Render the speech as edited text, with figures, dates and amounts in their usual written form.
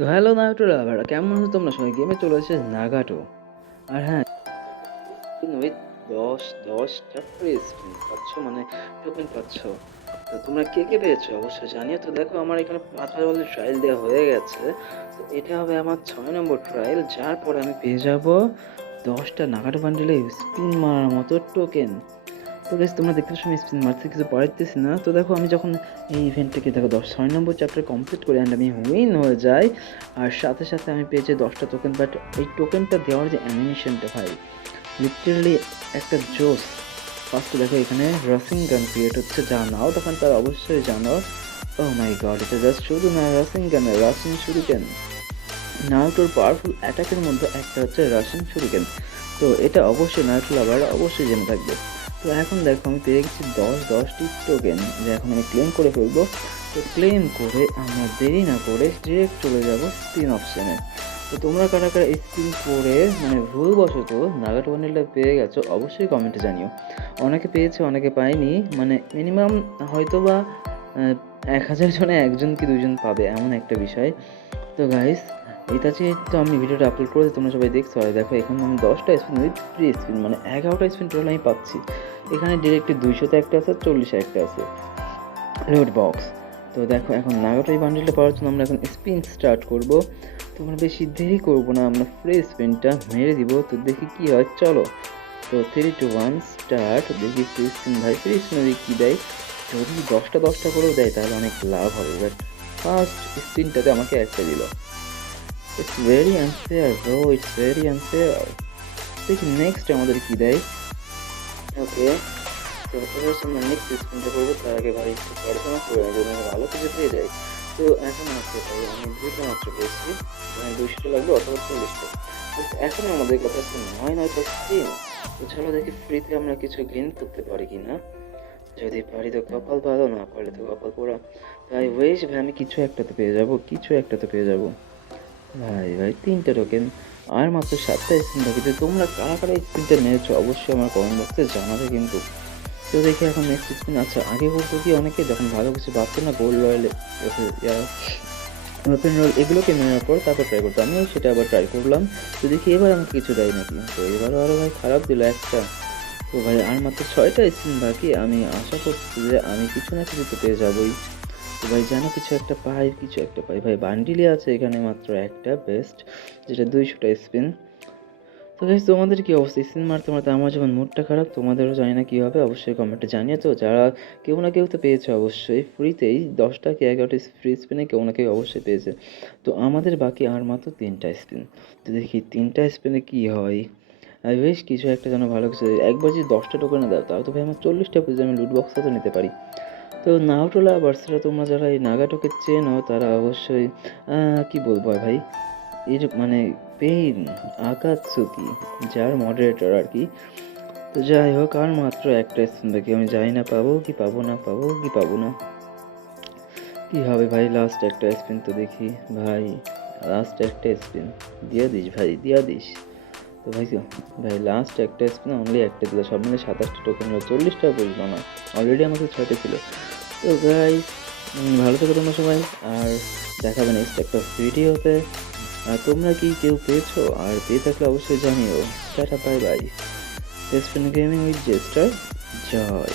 তো হ্যালো নাগাটো লাভাররা, কেমন আছো তোমরা সবাই? গেমে চলে এসেছে নাগাটো। আর হ্যাঁ, উইথ 10টা ফ্রি স্পিন পাচ্ছ, মানে টোকেন পাচ্ছ। তো তোমরা কে কে পেয়েছো অবশ্যই জানিও। তো দেখো, আমার এখানে 5বার বলে ট্রায়াল দেওয়া হয়ে গেছে। তো এটা হবে আমার 6 নম্বর ট্রায়াল, যার পরে আমি পেয়ে যাব 10টা নাগাটো বান্ডেলে স্পিন মারার মতো টোকেন। তো গাইস, তোমরা দেখতে পাচ্ছ আমি স্পিন মারতে কিছু পারতেছি না। তো দেখো, আমি যখন এই ইভেন্টটাকে দেখো 6 নম্বর চ্যাপ্টার কমপ্লিট করে অ্যান্ড আমি উইন হয়ে যাই, আর সাথে সাথে আমি পেয়েছি 10টা টোকেন। বাট এই টোকেনটা দেওয়ার যে অ্যানিমেশনটা ভাই, লিটারালি একটা জোস। ফার্স্ট দেখো, এখানে রাসিং গান ক্রিয়েট হচ্ছে, যা নাও তখন তার অবশ্যই জানো। ও মাই গড, এটা জাস্ট শুধু না রাসিং গান, রাসিং শুরিকেন। নারুটোর পাওয়ারফুল অ্যাটাকের মধ্যে একটা হচ্ছে রাশিয়ান শুরিকেন। তো এটা অবশ্যই নারুটো লাভাররা অবশ্যই জেনে থাকবে। তো এখন দেখো, আমি পেয়ে গেছি 10টি টোকেন, যে এখন আমি ক্লেম করে ফেলবো। তো ক্লেম করে আমরা দেরি না করে ডিরেক্ট চলে যাব স্পিন অপশানে। তো তোমরা কারা কারা স্পিন করে মানে ভুলবশত নাগাটো বান্ডেলটা পেয়ে গেছো অবশ্যই কমেন্টে জানিও। অনেকে পেয়েছে, অনেকে পায়নি, মানে মিনিমাম হয়তো বা 1000 জনে একজন কি দুজন পাবে, এমন একটা বিষয়। তো গাইস, ইতাচি তো আমি ভিডিওটা আপলোড করেছি, তোমরা সবাই দেখছো। আর দেখো, এখন আমি 10টা স্পিন উইথ ফ্রি স্পিন, মানে 11টা স্পিন টোটাল আমি পাচ্ছি। এখানে ডিরেক্টলি 200তে একটা আছে, 40-এ একটা আছে লোড বক্স। তো দেখো, এখন নাগাটো এই বান্ডেলটা পাওয়ার জন্য আমরা এখন স্পিন স্টার্ট করব। তো আমরা বেশি দেরি করব না, আমরা ফ্রি স্পিনটা মেরে দিব। তো দেখি কি হয়, চলো। তো 3, 2, 1 স্টার্ট। দেখি ফ্রি স্পিন ভাই, ফ্রি স্পিনে কি দেয়। যদি 10টা করেও দেয় তাহলে অনেক লাভ হবে, বাট ফার্স্ট স্পিনটাতে আমাকে একটা দিল। It's very unfair bro, it's very unfair. দেখি নেক্সট আমাদের কি দেয়। ওকে, তো এবার আমরা নেক্সট স্পিনটা করবো, তার আগে ভাই একটু পড়াশোনা করে নেবো, যদি ভালো কিছু পেয়ে যাই। তো এখন আছে ভাই, আমি 2টা মাত্র পেয়েছি, মানে 200টা লাগবে অথবা 40টা। এখন আমাদের কথা হচ্ছে 9টা স্পিন। তো চলো দেখি ফ্রিতে আমরা কিছু গেইন করতে পারি কিনা। যদি পারি তো কপাল ভালো, না পারলে তো কপাল পোড়া। তাই ওয়েশ ভাই, আমি কিছু একটাতে পেয়ে যাবো, কিছু একটাতে পেয়ে যাবো। ভাই ভাই, 3টা টোকেন আর মাত্র 7টা স্পিন বাকি। তো তোমরা কারা কারা স্পিনটা নিয়েছো অবশ্যই আমার কমেন্ট বক্সে জানাবে কিন্তু। তো দেখি এখন নেক্সট স্পিন। আচ্ছা, আগে বলতো কি অনেকে যখন ভালো কিছু পাচ্ছে না, গোল্ড রয়্যাল, ওপেন রোল এগুলোকে নেওয়ার পর তারপর ট্রাই করতো, আমিও সেটা আবার ট্রাই করলাম। তো দেখি এবার আমাকে কিছু দেয় নাকি। তো এবারও আরও ভাই খারাপ দিল একটা। তো ভাই আর মাত্র 6টা স্পিন বাকি, আমি আশা করছি যে আমি কিছু না কিছু তো পেয়ে যাবোই। তো ভাই যেন কিছু একটা পাই, কিছু একটা পাই। ভাই বান্ডিলই আছে এখানে মাত্র একটা, বেস্ট, যেটা 200টা স্পিন। তো গাইস, তোমাদের কি অবস্থা? স্পিন মারতে মারতে আমার যেমন মুডটা খারাপ, তোমাদেরও জানি না কী হবে, অবশ্যই কমেন্টে জানিয়ে। তো যারা কেউ না কেউ তো পেয়েছে অবশ্যই ফ্রিতেই, 10টা কি 11টা ফ্রি স্পিনে কেউ না কেউ অবশ্যই পেয়েছে। তো আমাদের বাকি আর মাত্র 3টা স্পিন। তো দেখি 3টা স্পিনে কী হয়। আর বেশ কিছু একটা যেন ভালো কিছু, একবার যদি 10টা টোকেনে দাও তাও তো ভাই আমার 40টা পেয়েছে, আমি লুট বক্সটা তো নিতে পারি। তো নাওটোলা বার্সেরা, তোমরা যারা এই নাগাটোকে চেনো তারা অবশ্যই কি বলবো আর ভাই, এর মানে পেইন আকাতসুকি, যার মডারেটর আর কি। তো যাই হোক, আর মাত্র একটা স্পিন বাকি, আমি জানি না পাবো কি পাবো না, পাবো কি পাবো না, কি হবে ভাই। লাস্ট একটা স্পিন তো দেখি ভাই, লাস্ট একটা স্পিন দিয়ে দিস ভাই, দিয়ে দিস। তো ভাই ভাই লাস্ট একটা স্পিন, অনলি একটা দিল, সব মিলে 27টা টোকেন হলো, 40টা বললো না, অলরেডি আমাদের 6টা ছিল। তো গাইস, ভালো থেকো তোমরা সবাই, আর দেখাবে নেক্সট একটা ভিডিওতে। আর তোমরা কি কেউ পেয়েছো, আর পেয়ে থাকলে অবশ্যই জানিও। Tata, bye bye. Best friend gaming with Jester, Joy.